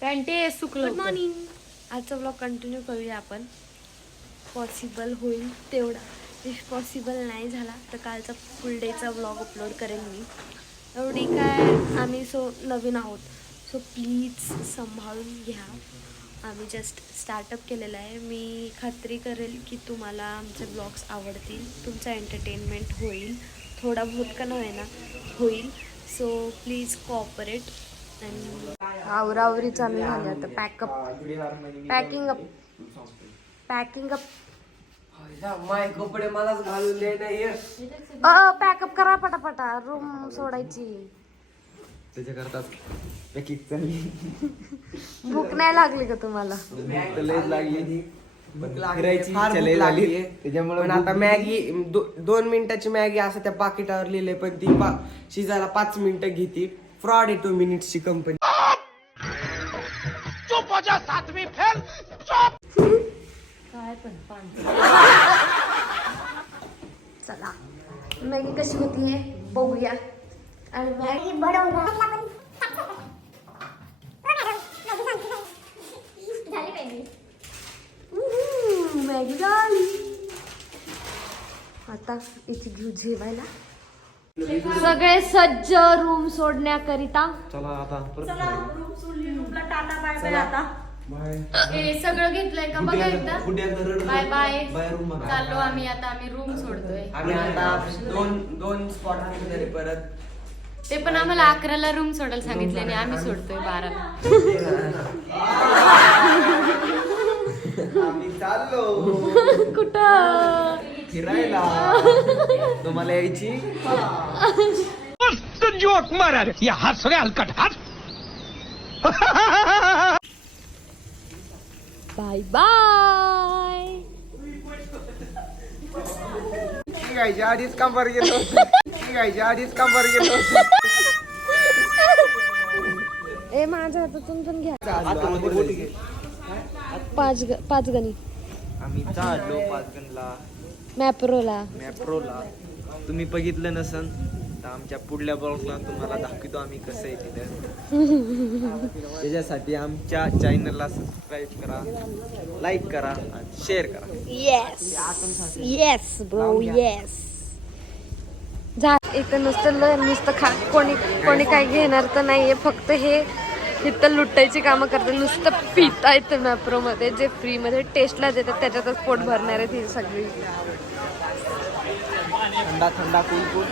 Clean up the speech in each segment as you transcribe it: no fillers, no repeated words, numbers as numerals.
Panty सुकलं. Good morning. आजचा blog continue करूया आपण. पॉसिबल होईल तेवढा. इफ पॉसिबल नाही झाला तर कालचा फुल डेचा ब्लॉग अपलोड करेन मी. एवढी काय आम्ही नवीन आहोत, सो प्लीज सांभाळून घ्या. आम्ही जस्ट स्टार्टअप केलेलं आहे. मी खात्री करेल की तुम्हाला आमचे ब्लॉग्स आवडतील, तुमचा एंटरटेनमेंट होईल, थोडा बहुत का नाही ना होईल. So please cooperate. आणि आवरावरी चालू झाली आता. Packing up. माय कपडे मलाच घालून दे नाही. पॅकअप करा पटापटा, रूम सोडायची. त्याच्याकरता पॅकिंग चालली. भूक नाही लागली का तुम्हाला? लागली फिरायची झाली त्याच्यामुळे. पण आता मॅगी 2 मिनिटाची मॅगी असं त्या पाकिटावर लिहिलंय, पण ती शिजायला 5 मिनिटं घेते. फ्रॉड आहे 2 मिनिट्सची कंपनी. काय पण चला मॅगी कशी होतीये बघूया. आणि मॅगी मॅगी झाली. आता इथे घेऊ जेवायला. सगळे सज्ज रूम सोडण्याकरिता. चला आता रूम सोडली, रूमला टाटा बाय बाय. आता हे सगळं घेतलंय का बघा एकदा. Bye bye. चाललो आम्ही आता. आम्ही रूम सोडतोय. आम्ही आता दोन स्पॉट आहे परत. ते पण आम्हाला 11ला रूम सोडायला सांगितले आणि आम्ही सोडतोय 12ला. आम्ही चाललो कुठं फिरायला. तुम्हाला यायची? जोक मारा रे या हात सगळे हलकट हात. Bye bye. निघायच्या आधीच कामावर गेलो. ए माझ्या हातातून पण घ्या. 5 गणी. आम्ही चाललो 5 गणला मॅप्रोला. तुम्ही बघितलं नसन तर आमच्या पुढल्या ब्लॉगला तुम्हाला दाखवतो आम्ही कसं आहे तिथे. त्याच्यासाठी आमच्या चॅनलला सबस्क्राईब करा, लाईक करा आणि शेअर करा. Yes bro yes. जा इथं नुसतं खा. कोणी काय घेणार तर नाहीये. फक्त हे इथं लुटायची कामं करतात. नुसतं पिता येतं मॅप्रो मध्ये. जे फ्री मध्ये टेस्टला देतात त्याच्यातच पोट भरणार आहे ही सगळी. थंडा कूल.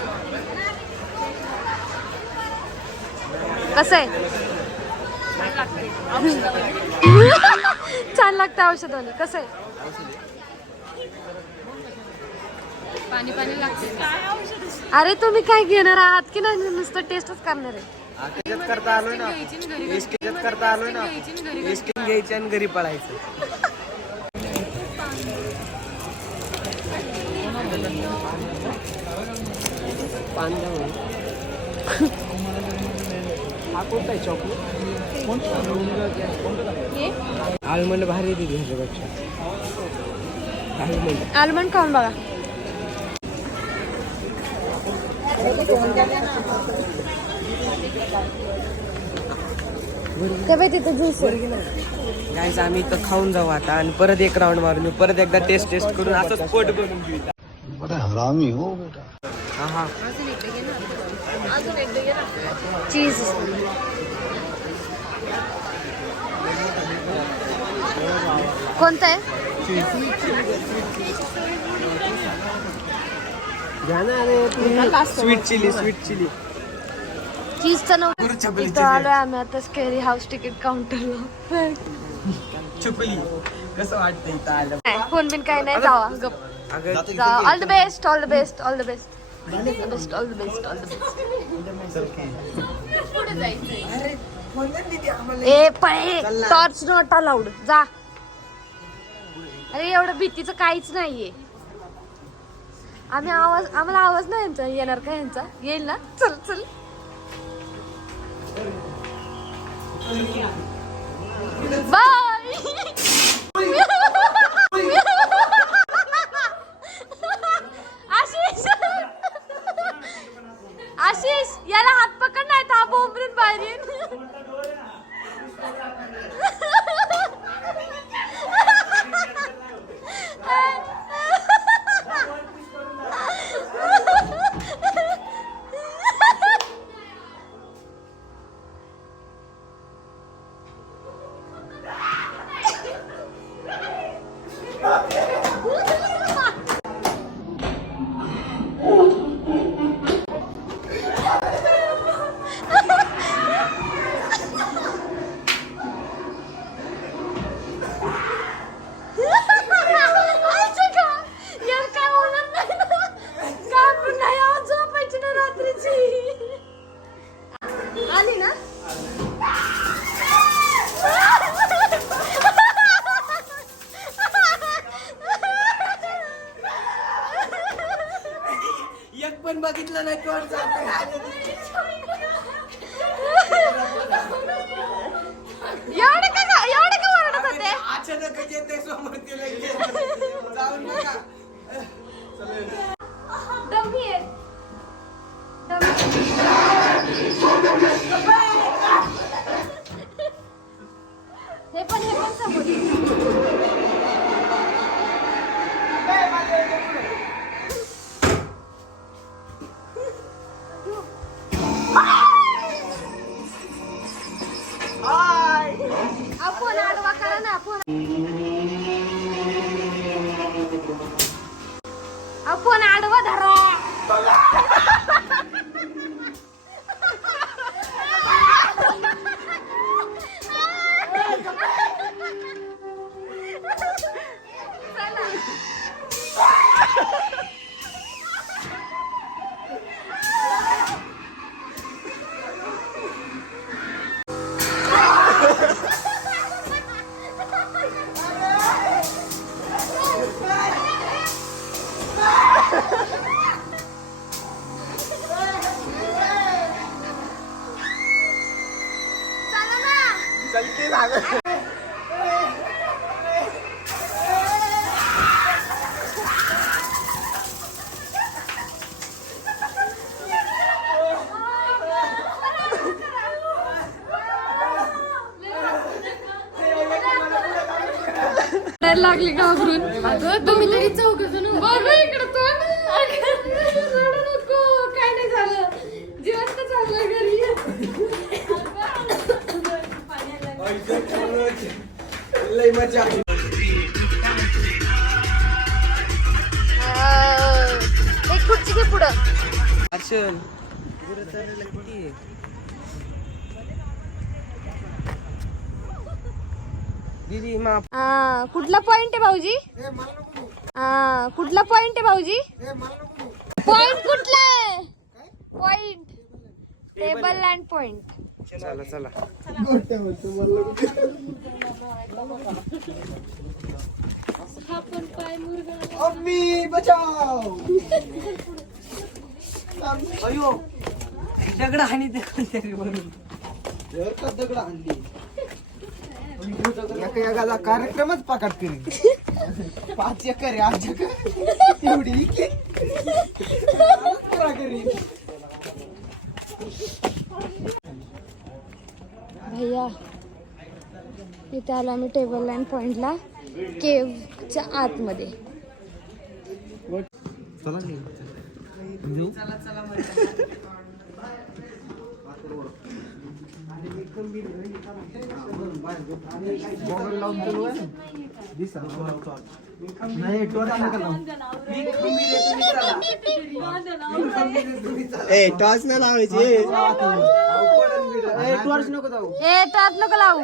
कसं आहे? छान लागतं औषधाने. कसं आहे? पाणी लागते. अरे तुम्ही काय घेणार आहात की नाही? नुसतं टेस्टच करणार आहे. त्याच्यात करता आलोय ना. एसटीन घ्यायची आणि घरी पळायचं. हा कोणता आहे चॉकलेट? आलमंड भारी आहे तिथे ह्याच्यापेक्षा. आलमंड खाऊन बघा. तिथं ज्यूस. गाईस आम्ही इथं खाऊन जाऊ आता आणि परत एक राऊंड मारून परत एकदा टेस्ट करून असंच पोट बनवून घेऊ. बड़ा हरामी हो बेटा. हा चीज. कोणतं आहे? घ्या ना रे. Sweet chilli. चीजचं नव्हतं. इथं आलोय आम्ही आता स्केरी हाऊस तिकीट काउंटरला. चुकली. कसं वाटतं इथं आलं? फोन बिन काय नाही. जावा गप. All the best. ए पळे. Torch not allowed. जा. अरे एवढं भीतीचं काहीच नाहीये. आम्हाला आवाज नाही यांचा येणार का? यांचा येईल ना. चल बाय. आशिष याला हात पकड नाही तर बोंबरून बाहेर येईल. आपण आडवा करा ना आपण आडवा धरा. लागली घाबरून. अगं तुम्ही तरी चौघजण बघ इकडं तो रडू नको. काय नाही झालं, जिवंत चाललं घरी. लय मजा. एक खुर्ची घे पुढं. अर्शल दीदी माफ. कुठला पॉइंट आहे भाऊजी? कुठला पॉइंट आहे भाऊजी? पॉइंट कुठला आहे? Point table land point. चला चला. अम्मी बचाव. अयो दगड हानी दगड आणली. एका कार्यक्रमच पाकाट करी. 5 एकर आहे 8 एकर एवढी करी. भैया इथे आलो आम्ही टेबल लँड पॉइंटला, केव्हच्या आतमध्ये. टॉर्च नाही लावायची. टॉर्च नको जाऊ. टॉर्च नको लावू.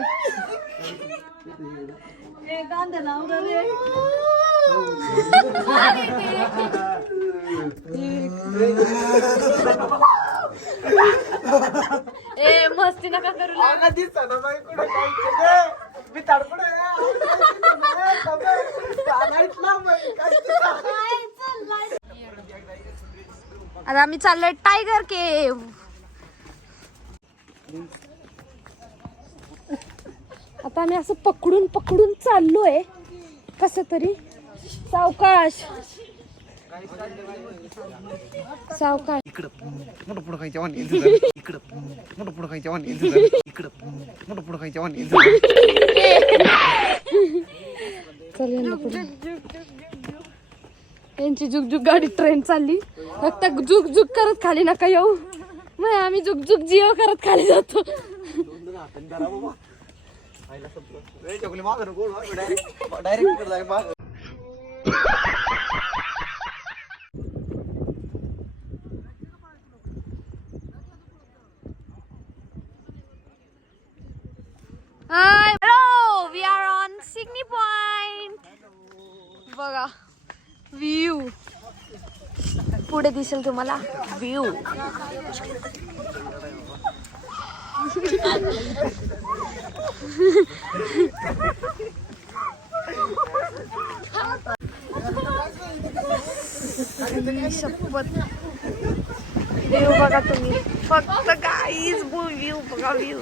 मस्ती नका करू. आता आम्ही चाललोय टायगर केव्ह. आता आम्ही असं पकडून पकडून चाललोय कसं तरी. सावकाश सावकाश. इकडं मोठं पुढं खायच्या वाणी. इकडं मोठं पुढं खायच्या वाणी. इकडं मोठं पुढं खायच्या वाणी. चल यांना पुढे. यांची जुगजुग गाडी ट्रेन चालली. फक्त जुगजुग करत खाली नका येऊ. मग आम्ही जुगजुग जिओ करत खाली जातो. Hello, we are on Signy Point. बघा व्ह्यू पुढे दिसेल तुम्हाला व्ह्यू. शपथ व्ह्यू बघा तुम्ही फक्त गाईज. व्ह्यू बघा व्ह्यू.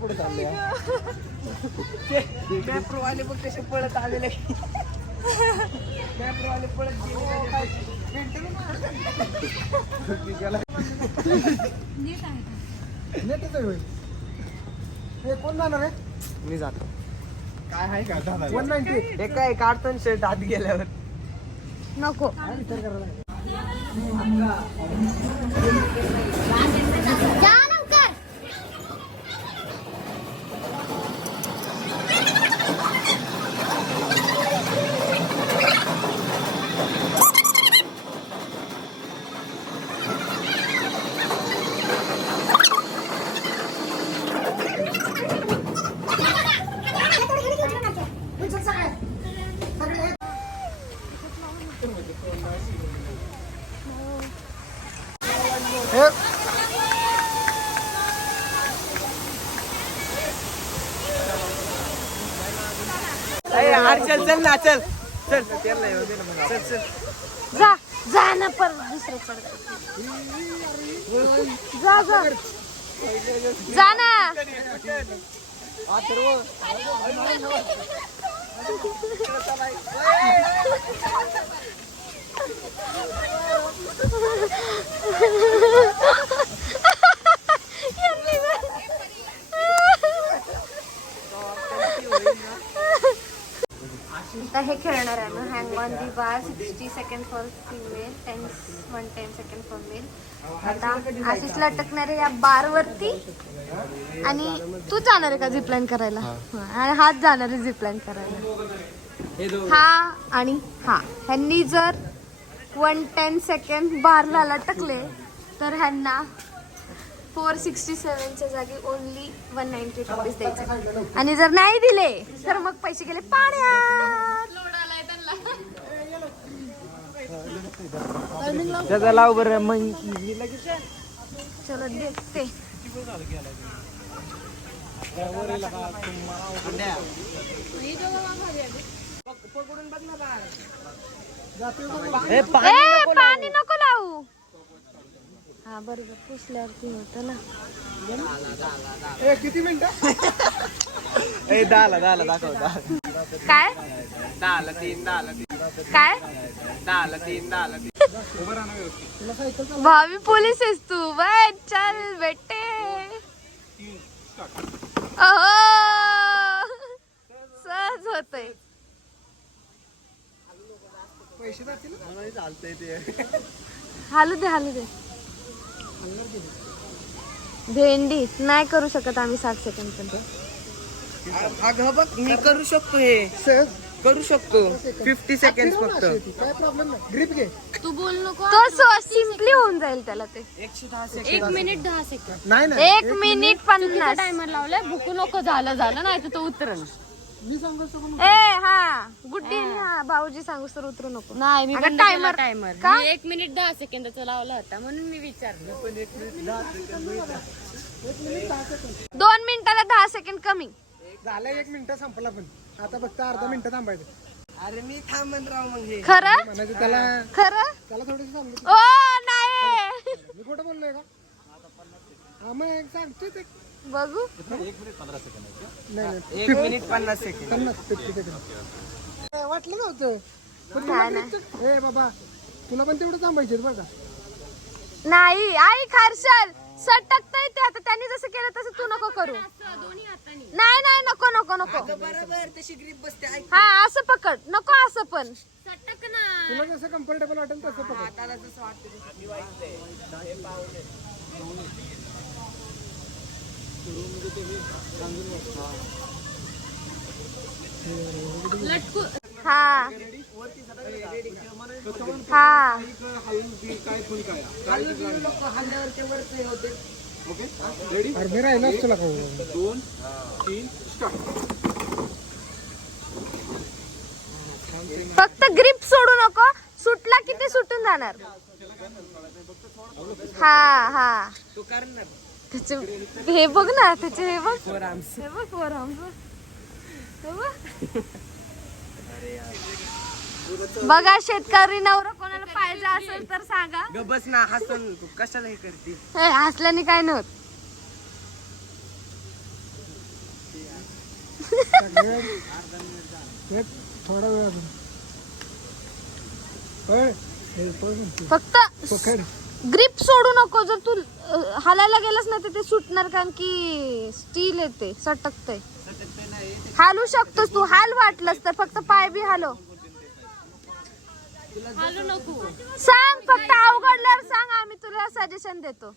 पुढे चालले मॅप्रोवाले बघ कसे पळत आलेले. मॅप्रोवाले पळत गेले. कोण जाणार आहे? मी जातो. काय आहे का 190 हे काय काढतो शर्ट आत गेल्यावर नको जा लवकर. चल चल ना चल चल चल चल जा जा ना पर दुसरं चढ जा जा जा ना. आता हे खेळणार आहे ना hang on the bar 60 second for female 10 second for male. आता आशिष लटकणार आहे या बार वरती आणि तू जाणार आहे का झिपलाईन करायला आणि हात जाणार आहे झिपलाईन करायला. हा आणि हा ह्यांनी जर 110 सेकंड बारला लटकले तर ह्यांना 467च्या जागी ओनली 190 रुपीज द्यायचे आणि जर नाही दिले तर मग पैसे गेले पाण्यात. त्याचा लाव बरं मग चलो देखते. पाणी नको लावू. हा बरोबर पुसल्यावरती होतं ना. किती मिनिटं दहाला दाखव काय दहाला तीन काय भावी पोलीस आहेस तू. बाय चल बेटे. अहो सहज होतंय. पैसे चालतंय ते हालू दे भेंडी नाही करू शकत आम्ही 60 सेकंड पण. अगं बघ मी करू शकतो हे करू शकतो 50 सेकंड फक्त. काय प्रॉब्लेम नाही. ग्रिप घे. तू बोल नको. तो सिम्पली होऊन जाईल त्याला ते. 1 मिनिट 10 सेकंड. नाही 1 मिनिट 50. टायमर लावलाय भुकू नको. झालं नाही तर तो उतरल. मी सांगतो सगळं. ए हा गुड्डी हा भाऊजी सांगू तर उतरू नको. नाही मी अगं, बंद timer. केला टायमर. का? मी 1 मिनिट 10 सेकंदाचा लावला होता म्हणून मी विचारलं. 2 मिनिटाला 10 सेकंड कमी. झालं 1 मिनिट संपला पण आता फक्त अर्धा मिनिट थांबायचं. अरे मी थांबन राव मग हे खरं म्हणायचं त्याला खरं थोडीशी सांगितलं. ओ नाही मी खोटं बोललोय का? हा मग सांगतोय ते. बघू 1 मिनिट 50 सेकंड 50 सेकंड वाटलं नव्हतं पण तुला नाही, grip- ए बाबा तुला पण तेवढं थांबायचे बरं का. नाही आई खारशल सटकतय ते. आता त्यांनी जसं केलं तसं तू नको करू. नाही नाही नको नको नको. बरोबर तशी ग्रीप बसते ऐक हा असं पकड नको असं पण. तुला जसं कम्फर्टेबल वाटेल तसं पकड. त्याला जसं वाटतं हा हा अरे मी राहिलाच तुला खाऊ. फक्त ग्रिप सोडू नको. सुटला की ते सुटून जाणार. हा हा तो करणार त्याचे हे बघ ना त्याचे हे बघ हे बघ forearms बघ. हे बघ. बघा शेतकरी नवरा कोणाला पाहिजे असेल तर सांगा. ग बस ना हसन तू कशाला हे करते. हे हसल्याने काय नाही होत. एक थोडा वेळ अजून. पळ. हे पळ म्हणते. फक्त पकड. ग्रिप सोडू नको. जर तू हालायला गेलास ना तर ते सुटणार कारण की स्टील येते सटकते. हालू शकतोस तू, हाल वाटलंस तर फक्त पाय बी हालो. हालू नको. सांग फक्त अवघडल्यावर सांग, आम्ही तुला सजेशन देतो.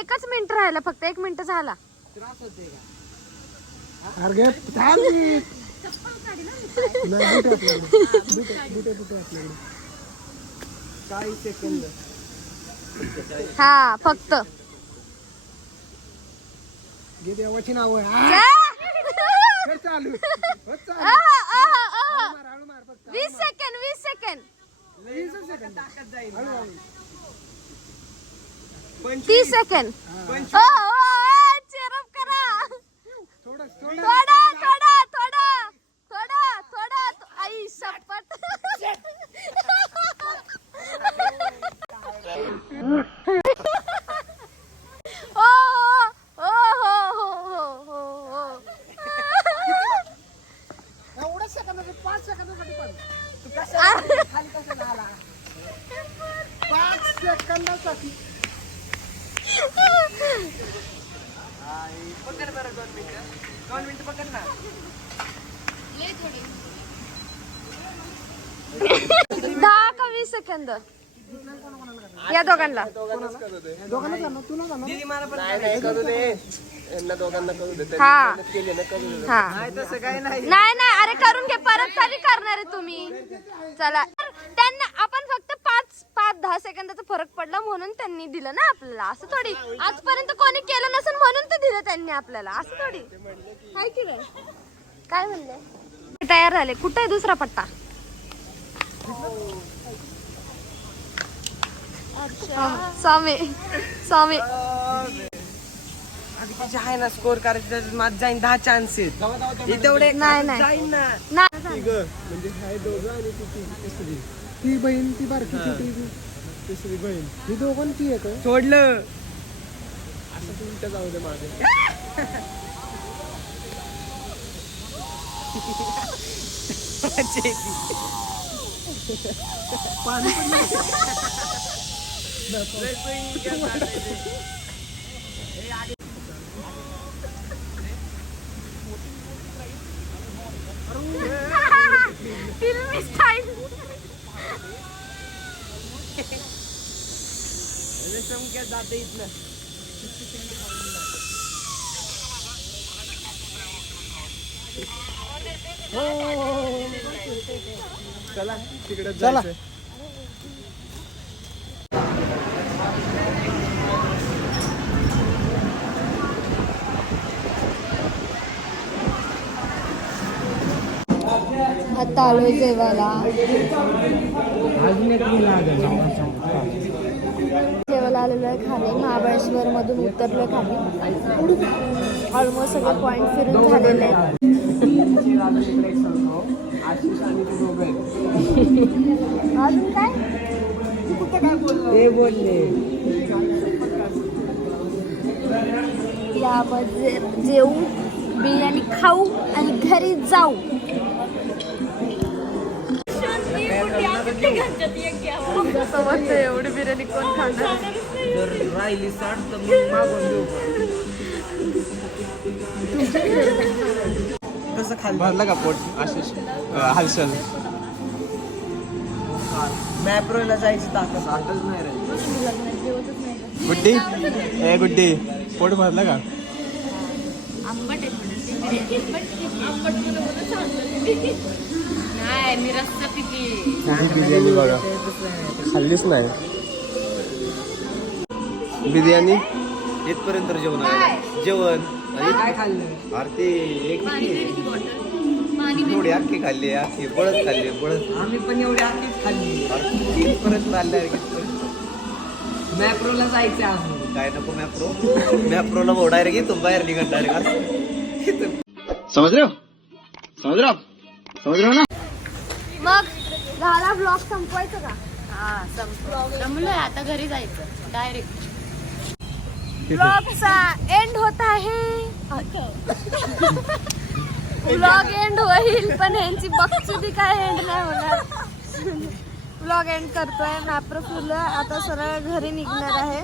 एकच मिनिट राहिला फक्त, 1 मिनिट झाला. अरे घे, थांब की. नाही, बुटे आपल्याकडे. 40 सेकंद. हा फक्त घे देवाची नाव आहे. कर चालू. हो, चालू. हळू मार फक्त. 20 सेकंड 20 सेकंड 20 सेकंद. हळू. 30 सेकंड. चेअरअप करा. थोडं थोडा थोडा थोडा थोडा थोडा. आई शपथ. ओ हो हो हो हो हो. एवढं सेकंदासाठी 5 सेकंदासाठी पण खाली कसं झाला 5 सेकंदासाठी. पकड बरं 2 मिनिटं पकड ना. 10 का 20 सेकंद या दोघांना. दोघांना जाणार, तुला जाणार. दीदी मला पण नाही करू दे. यांना दोघांना करू दे. हा केले ना करू दे. हा. नाही तसं काही नाही. नाही नाही अरे करून घे, परत कधी करणार आहे तुम्ही. चला त्यांना आपण फक्त 5-10 सेकंदाचा फरक पडला म्हणून त्यांनी दिलं ना आपल्याला. असं थोडी आजपर्यंत कोणी केलं नसेल म्हणून तर दिलं त्यांनी आपल्याला. असं थोडी काय की रे. काय म्हणले तयार झाले. कुठे आहे दुसरा पट्टा. स्वामी स्वामी तिचे आहे ना स्कोर करायचं. माझं जाईन 10 चान्सेस. तेवढे नाही, नाही. जाईन ना. नाही म्हणजे हाय दोघं आणि तिसरी. ती बहीण ती बारकी छोटी तिसरी बहीण. ही दोघांची आहे का? सोडलं. असं तू उलट जाऊ दे माझे. पाणी पण नाही. फिल्मी स्टाईल. जाते इथलं. चला तिकडे जायचं. आता आलोय जेवायला. जेवायला आलेलो आहे खाली. महाबळेश्वर मधून उतरलोय खाली. ऑलमोस्ट सगळे पॉइंट फिरून झालेले आहेत. अजून काय ते बोलले. यामध्ये जेवू, बिर्याणी खाऊ आणि घरी जाऊ. समजतं एवढी बिर्याणी कोण खाणार. जर राहिली 60 तर मग मागून देऊ. कसं खाल्लं भरलं का पोट आशिष हालचाल. मॅप्रोला जायची ताकदच नाही रे. गुड्डी ए गुड्डी पोट भरलं का. आंबट आहे नाही. मी रस्ता पिकी. बिर्याणी बघा खाल्लीच नाही. बिर्याणी इथपर्यंत जेवण आहे. जेवण काय खाल्लं. अरे ते एक थोडी अख्खी खाल्ली. अख्खी बळच खाल्ली. बळच आम्ही पण एवढी आखीच खाल्ली. इथपर्यंत चाललंय. मॅप्रोला जायचं अजून. काय नको मॅप्रोला भाऊ डायरेक्ट इथून बाहेर निघत डायरेक्ट. समझ रहे हो ना. मग झाला ब्लॉग संपवायचं का. जमलोय आता घरी जायचं डायरेक्ट. ब्लॉगचा एंड होत आहे. ब्लॉग एंड होईल पण यांची बकचुदी काय एंड नाही होणार. ब्लॉग एंड करतोय. मॅप्रो फुलं आता सरळ घरी निघणार आहे.